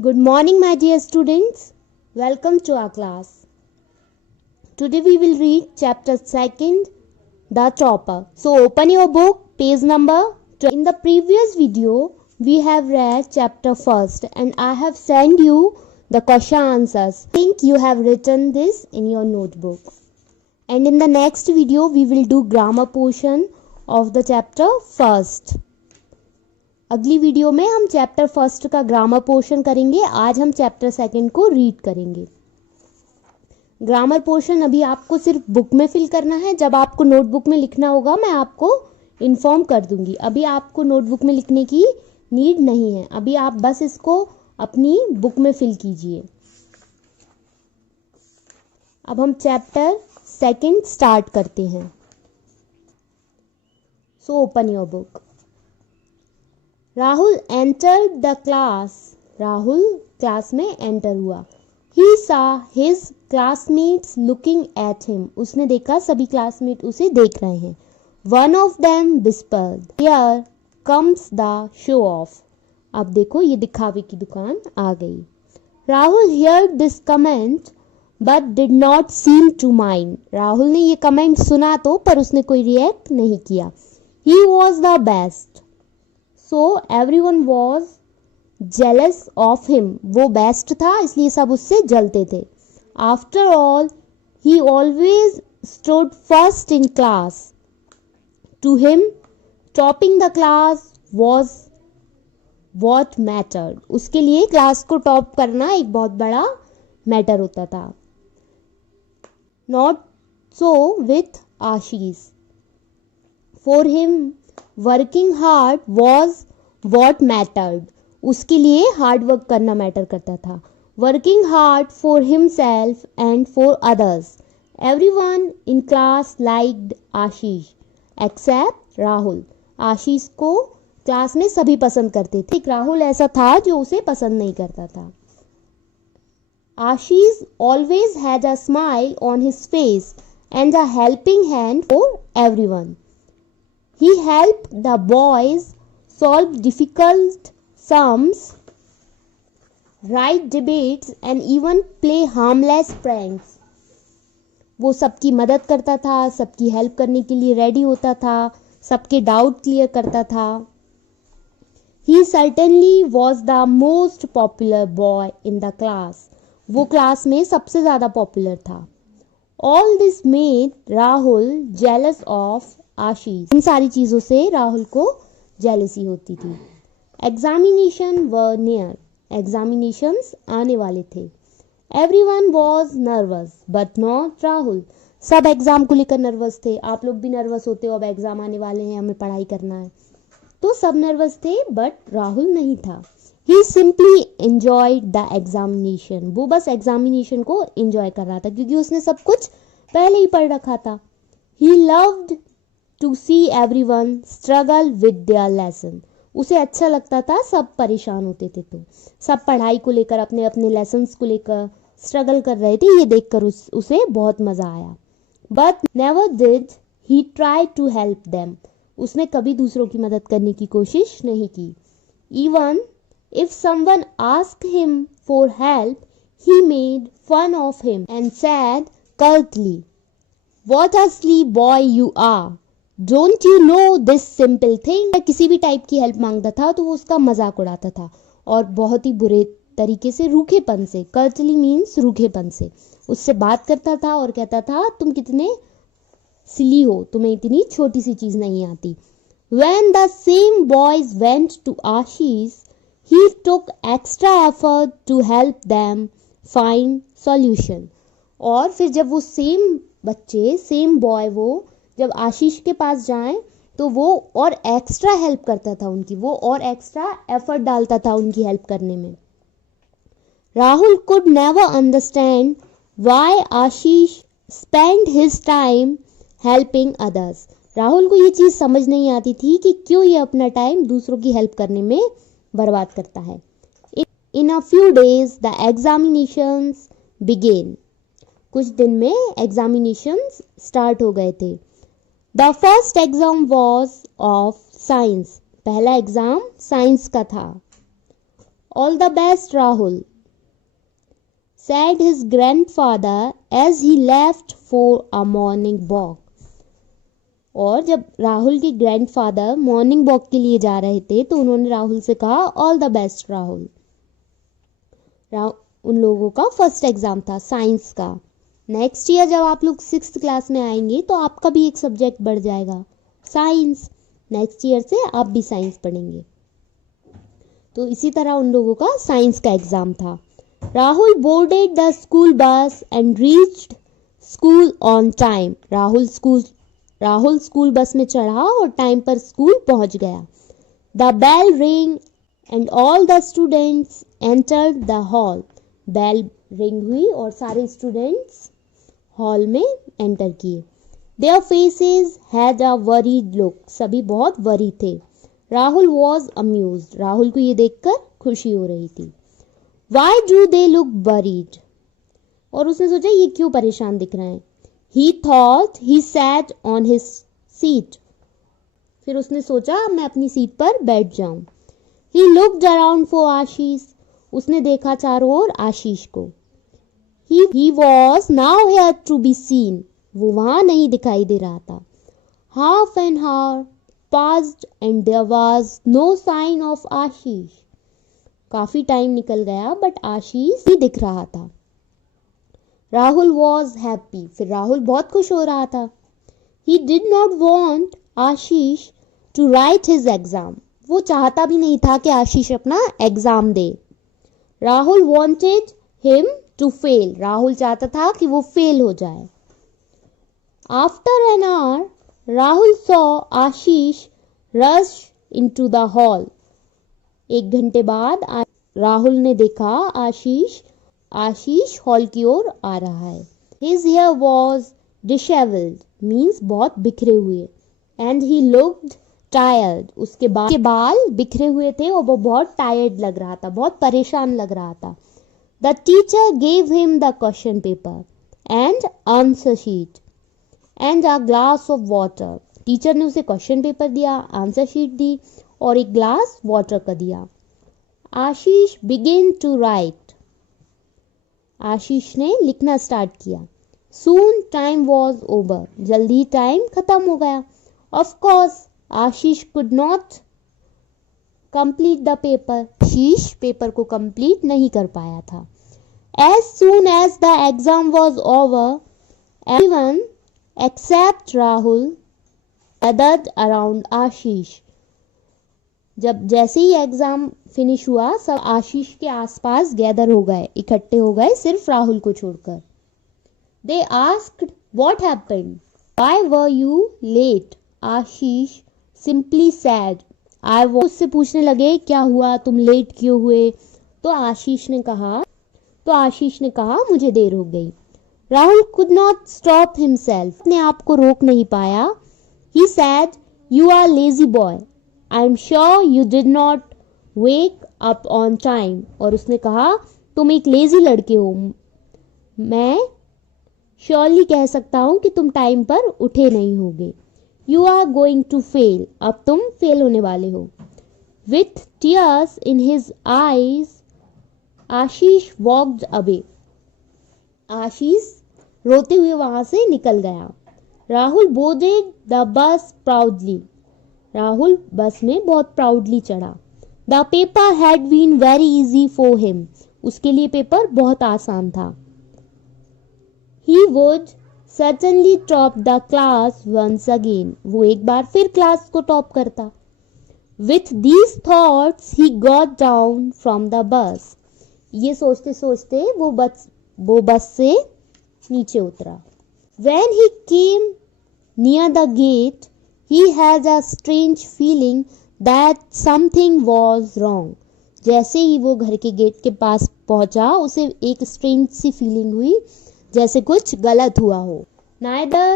Good morning, my dear students. Welcome to our class. Today we will read chapter 2, The Chopper. So open your book, page number 12. In the previous video, we have read chapter 1 and I have sent you the question answers. I think you have written this in your notebook. And in the next video, we will do grammar portion of the chapter 1. अगली video में हम chapter 1 का grammar portion करेंगे. आज हम chapter 2 को read करेंगे. Grammar portion अभी आपको सिर्फ बुक में फिल करना है. जब आपको नोटबुक में लिखना होगा मैं आपको इन्फॉर्म कर दूंगी. अभी आपको नोटबुक में लिखने की नीड नहीं है. अभी आप बस इसको अपनी बुक में फिल कीजिए. अब हम चैप्टर 2 स्टार्ट करते हैं. So open your book. Rahul entered the class. Rahul class में एंटर हुआ. He saw his classmates looking at him. उसने देखा सभी क्लासमेट उसे देख रहे हैं. One of them whispered, here comes the show off. अब देखो ये दिखावे की दुकान आ गई. Rahul heard this comment but did not seem to mind. Rahul ने ये कमेंट सुना तो पर उसने कोई रिएक्ट नहीं किया. He was the best. So everyone was jealous of him. वो बेस्ट था इसलिए सब उससे जलते थे. After all, he always stood first in class. To him, topping the class was what mattered. उसके लिए क्लास को टॉप करना एक बहुत बड़ा मैटर होता था. Not so with Ashish. For him, working hard was what mattered. उसके लिए हार्ड वर्क करना मैटर करता था. Working hard for himself and for others. Everyone in class liked Ashish except Rahul. Ashish को क्लास में सभी पसंद करते थे. राहुल ऐसा था जो उसे पसंद नहीं करता था. Ashish always had a smile on his face and a helping hand for everyone. He helped the boys solve difficult sums, write debates and even play harmless pranks. वो सबकी मदद करता था, सबकी हेल्प करने के लिए रेडी होता था, सबके डाउट क्लियर करता था. He certainly was the most popular boy in the class. वो क्लास में सबसे ज़्यादा पॉपुलर था. All this made Rahul jealous of आशीष. इन सारी चीज़ों से राहुल को जेलसी होती थी. एग्जामिनेशन वर नियर. एग्जामिनेशंस आने वाले थे. Everyone was nervous but not Rahul. सब एग्जाम को लेकर नर्वस थे. आप लोग भी नर्वस होते हो. अब एग्जाम आने वाले हैं, हमें पढ़ाई करना है, तो सब नर्वस थे बट राहुल नहीं था. ही सिंपली एंजॉयड द एग्जामिनेशन. वो बस एग्जामिनेशन को एंजॉय कर रहा था क्योंकि उसने सब कुछ पहले ही पढ़ रखा था. He loved to see everyone struggle with their lesson. उसे अच्छा लगता था सब परेशान होते थे तो सब पढ़ाई को लेकर अपने अपने लेसन्स को लेकर स्ट्रगल कर रहे थे. ये देखकर उसे बहुत मज़ा आया. But never did he try to help them. उसने कभी दूसरों की मदद करने की कोशिश नहीं की. Even if someone asked him for help, he made fun of him and said curtly, "What a silly boy you are. Don't you know this simple thing?" किसी भी टाइप की हेल्प मांगता था तो वो उसका मजाक उड़ाता था और बहुत ही बुरे तरीके से, रूखेपन से. कर्टली मीन्स रूखेपन से उससे बात करता था और कहता था तुम कितने सिली हो, तुम्हें इतनी छोटी सी चीज नहीं आती. When the same boys went to Ashish, he took extra effort to help them find solution. और फिर जब वो सेम बच्चे, सेम बॉय वो जब आशीष के पास जाएं तो वो और एक्स्ट्रा हेल्प करता था उनकी. वो और एक्स्ट्रा एफर्ट डालता था उनकी हेल्प करने में. Rahul could never understand why Ashish spend his time helping others. Rahul को ये चीज़ समझ नहीं आती थी कि क्यों ये अपना टाइम दूसरों की हेल्प करने में बर्बाद करता है. In a few days the examinations began. कुछ दिन में एग्जामिनेशंस स्टार्ट हो गए थे. The first exam was of science. पहला एग्जाम साइंस का था. All the best, Rahul, said his grandfather as he left for a morning walk. और जब राहुल के ग्रैंडफादर मॉर्निंग वॉक के लिए जा रहे थे तो उन्होंने राहुल से कहा ऑल द बेस्ट राहुल। उन लोगों का फर्स्ट एग्जाम था साइंस का। नेक्स्ट ईयर जब आप लोग 6th क्लास में आएंगे तो आपका भी एक सब्जेक्ट बढ़ जाएगा साइंस। नेक्स्ट ईयर से आप भी साइंस पढ़ेंगे। तो इसी तरह उन लोगों का साइंस का एग्जाम था। Rahul boarded the school bus and reached school on time. Rahul school bus में चढ़ा और टाइम पर स्कूल पहुंच गया। The bell ring and all the students entered the hall. Bell ring हुई और सारे स्टूडेंट्स हॉल में एंटर किए। Their faces had a worried look. सभी बहुत वरी थे। Rahul was amused. राहुल को ये देखकर खुशी हो रही थी। Why do they look worried. और उसने सोचा ये क्यों परेशान दिख रहे हैं। He thought he sat on his seat. फिर उसने सोचा मैं अपनी सीट पर बैठ जाऊं। He looked around for आशीष। उसने देखा चारों ओर आशीष को। He was now here to be seen. वो वहां नहीं दिखाई दे रहा था। Half an hour passed and there was no sign of आशीष. काफी टाइम निकल गया बट आशीष नहीं दिख रहा था। Rahul was happy. फिर राहुल बहुत खुश हो रहा था। He did not want Ashish to write his exam. वो चाहता भी नहीं था कि आशीष अपना एग्जाम दे। Rahul wanted him to fail. Rahul चाहता था कि वो फेल हो जाए। After an hour Rahul saw Ashish rush into the hall. 1 घंटे बाद राहुल ने देखा आशीष हॉल की ओर आ रहा है। His hair was disheveled, means बहुत बिखरे हुए। And he looked tired. उसके बाल बिखरे हुए थे और वो बहुत टायर्ड लग रहा था, बहुत परेशान लग रहा था। The teacher gave him the question paper and answer sheet and a glass of water. Teacher ने उसे क्वेश्चन पेपर दिया, आंसर शीट दी और एक ग्लास वाटर का दिया। आशीष began to write. आशीष ने लिखना स्टार्ट किया। Soon time was over. जल्दी टाइम खत्म हो गया। Of course, Ashish could not complete the paper. Ashish paper को कंप्लीट नहीं कर पाया था। As soon as the exam was over, everyone except Rahul gathered around आशीष। जब जैसे ही एग्जाम फिनिश हुआ सब आशीष के आसपास गैदर हो गए, इकट्ठे हो गए, सिर्फ राहुल को छोड़कर। They asked what happened, why were you let. Ashish simply sad I was. उससे पूछने लगे क्या हुआ, तुम लेट क्यों हुए। तो आशीष ने कहा मुझे देर हो गई। Rahul could not stop himself. अपने आप को रोक नहीं पाया। He said you are lazy boy, I am sure you did not wake up on time. और उसने कहा तुम एक लेजी लड़के हो, मैं श्योरली कह सकता हूं कि तुम टाइम पर उठे नहीं होगे। You are going to fail, अब तुम फेल होने वाले हो। With tears in his eyes Ashish walked away. Ashish रोते हुए वहां से निकल गया। Rahul boarded the bus proudly. Rahul bus में बहुत प्राउडली चढ़ा। The paper had been very easy for him. उसके लिए पेपर बहुत आसान था। He would certainly top the class once again. वो एक बार फिर क्लास को टॉप करता। With these thoughts he got down from the bus. ये सोचते सोचते वो बस से नीचे उतरा। When he came near the gate, he had a strange feeling that something was wrong. जैसे ही वो घर के गेट के पास पहुंचा उसे एक स्ट्रेंज सी फीलिंग हुई जैसे कुछ गलत हुआ हो। Neither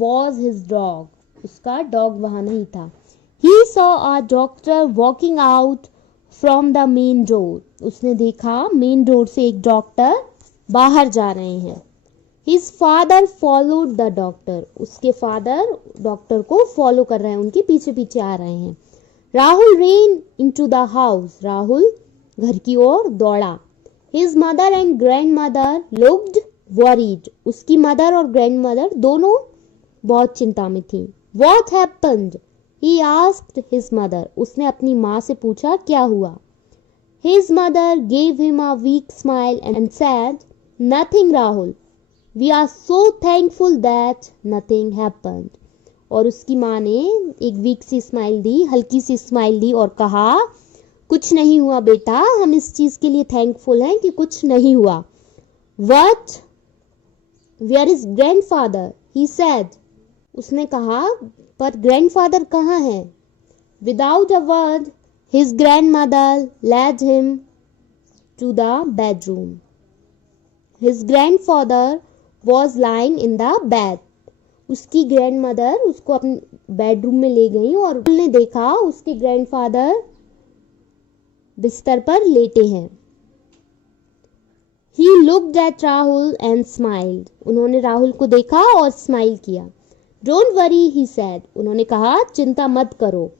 was his dog. उसका डॉग वहां नहीं था। He saw a doctor walking out from the main door. उसने देखा मेन डोर से एक डॉक्टर बाहर जा रहे हैं। His father followed the doctor. उसके फादर डॉक्टर को फॉलो कर रहे हैं, उनके पीछे पीछे आ रहे हैं। Rahul ran into the house. Rahul घर की ओर दौड़ा। His mother and grandmother looked worried. उसकी मदर और ग्रैंडमदर दोनों बहुत चिंता में थी। What happened? He asked his mother. उसने अपनी माँ से पूछा क्या हुआ। His mother gave him a weak smile and said, Nothing, Rahul. We are so thankful that nothing happened. और उसकी माँ ने एक वीक सी स्माइल दी, हल्की सी स्माइल दी और कहा कुछ नहीं हुआ बेटा, हम इस चीज के लिए थैंकफुल हैं कि कुछ नहीं हुआ। What? Where is grandfather? He said. उसने कहा पर ग्रैंडफादर कहाँ है? Without a word, his grandmother led him to the bedroom. His grandfather was lying in the bed. उसकी ग्रैंडमदर उसको अपने बेडरूम में ले गई और उसने देखा उसके ग्रैंडफादर बिस्तर पर लेटे हैं। He looked at Rahul and smiled. उन्होंने राहुल को देखा और स्माइल किया। Don't worry, he said. उन्होंने कहा चिंता मत करो।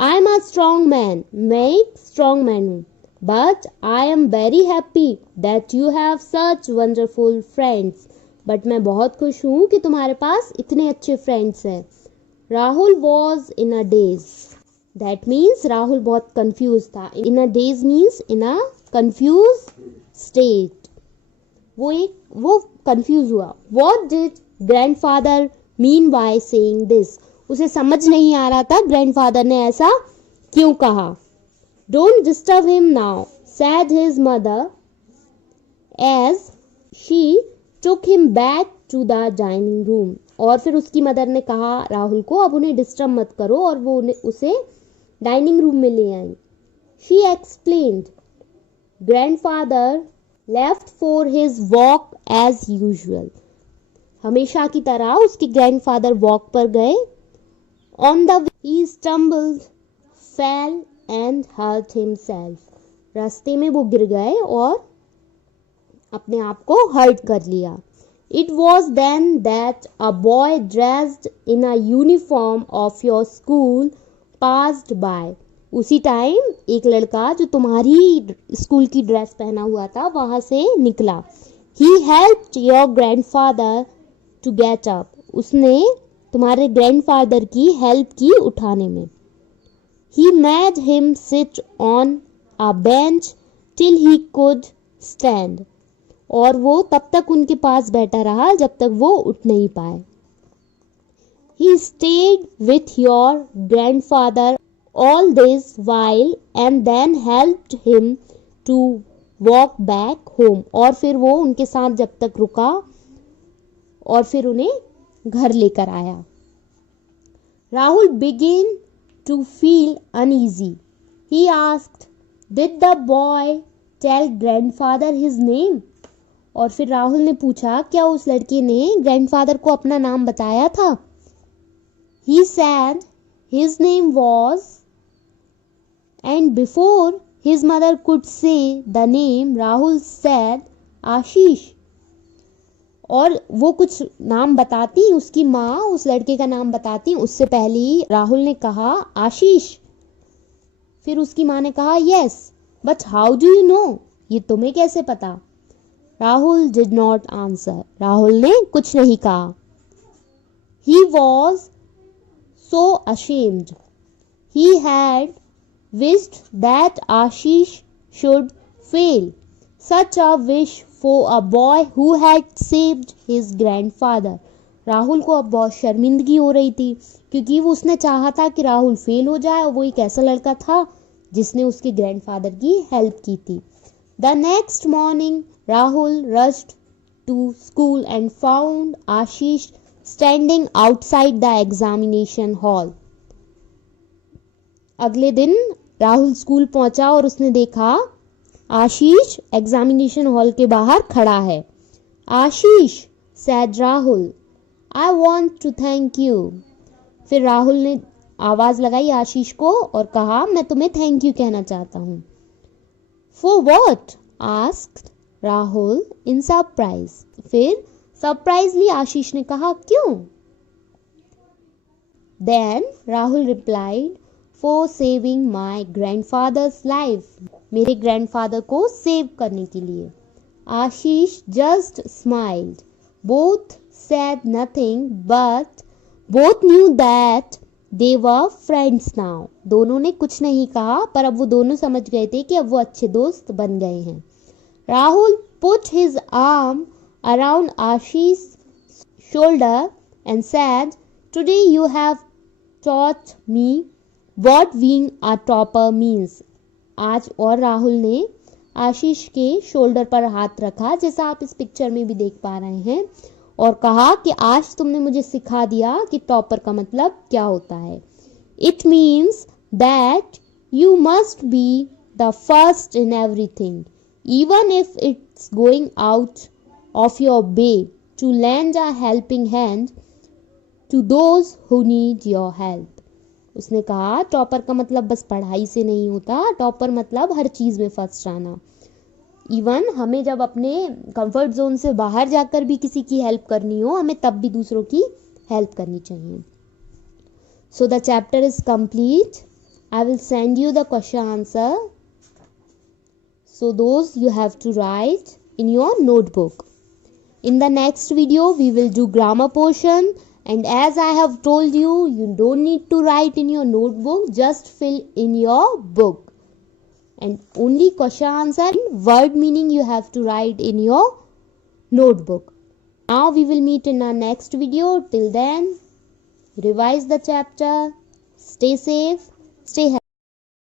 I am a strong man. मैं एक strong man हूँ। But I am very happy that you have such wonderful friends. But मैं बहुत खुश हूँ कि तुम्हारे पास इतने अच्छे फ्रेंड्स हैं। Rahul was in a daze. That means Rahul बहुत confused था। In a daze means in a confused state. वो confused हुआ। What did grandfather mean by saying this? उसे समझ नहीं आ रहा था ग्रैंडफादर ने ऐसा क्यों कहा। Don't disturb him now, said his mother as she took him back to the dining room. और फिर उसकी मदर ने कहा राहुल को अब उन्हें डिस्टर्ब मत करो और वो उसे डाइनिंग रूम में ले आई। She explained. Grandfather left for his walk as usual. हमेशा की तरह उसके ग्रैंडफादर वॉक पर गए। On the way he stumbled, fell and hurt himself. रास्ते में वो गिर गए और अपने आप को हर्ट कर लिया। It was then that a boy dressed in a uniform of your school passed by. उसी टाइम एक लड़का जो तुम्हारी स्कूल की ड्रेस पहना हुआ था वहां से निकला। He helped your grandfather to get up. उसने तुम्हारे ग्रैंडफादर की हेल्प की उठाने में। He made him sit on a bench till he could stand. और वो तब तक उनके पास बैठा रहा जब तक वो उठ नहीं पाए। He stayed with your grandfather all this while and then helped him to walk back home. और फिर वो उनके साथ जब तक रुका और फिर उन्हें घर लेकर आया। Rahul began to feel uneasy. He asked, Did the boy tell grandfather his name? और फिर राहुल ने पूछा क्या उस लड़के ने ग्रैंडफादर को अपना नाम बताया था। He said his name was, and before his mother could say the name, Rahul said आशीष। और वो कुछ नाम बताती उसकी माँ उस लड़के का नाम बताती उससे पहले ही राहुल ने कहा आशीष। फिर उसकी माँ ने कहा yes but how do you know, ये तुम्हें कैसे पता। Rahul did not answer. Rahul ने कुछ नहीं कहा। He was so ashamed. He had wished that Ashish should fail. Such a wish for a boy who had saved his grandfather. Rahul को अब बहुत शर्मिंदगी हो रही थी क्योंकि वो उसने चाहा था कि राहुल फेल हो जाए और वो एक ऐसा लड़का था जिसने उसके ग्रैंडफादर की हेल्प की थी। The next morning, Rahul rushed to school and found Ashish standing outside the examination hall. अगले दिन राहुल स्कूल पहुंचा और उसने देखा आशीष एग्जामिनेशन हॉल के बाहर खड़ा है। आशीष said Rahul, I want to thank you. फिर राहुल ने आवाज लगाई आशीष को और कहा मैं तुम्हें थैंक यू कहना चाहता हूँ। For what? asked Rahul in surprise. फिर सरप्राइजली आशीष ने कहा क्यों? Then Rahul replied, for saving my grandfather's life. मेरे grandfather को save करने के लिए. Ashish just smiled. Both said nothing, but both knew that they were friends now. दोनों ने कुछ नहीं कहा, पर अब वो दोनों समझ गए थे कि अब वो अच्छे दोस्त बन गए हैं. Rahul put his arm around Ashish's shoulder and said, "Today you have taught me what being a topper means." आज और राहुल ने आशीष के शोल्डर पर हाथ रखा, जैसा आप इस पिक्चर में भी देख पा रहे हैं, और कहा कि आज तुमने मुझे सिखा दिया कि टॉपर का मतलब क्या होता है. It means that you must be the first in everything, even if it's going out of your way to lend a helping hand to those who need your help. उसने कहा टॉपर का मतलब बस पढ़ाई से नहीं होता, टॉपर मतलब हर चीज़ में फर्स्ट आना. इवन हमें जब अपने कंफर्ट जोन से बाहर जाकर भी किसी की हेल्प करनी हो, हमें तब भी दूसरों की हेल्प करनी चाहिए. So the chapter is complete. I will send you the question answer, so those you have to write in your notebook. In the next video, we will do grammar portion, and as I have told you, you don't need to write in your notebook, just fill in your book. And only question answer and word meaning you have to write in your notebook. Now we will meet in our next video. Till then, revise the chapter, stay safe, stay happy.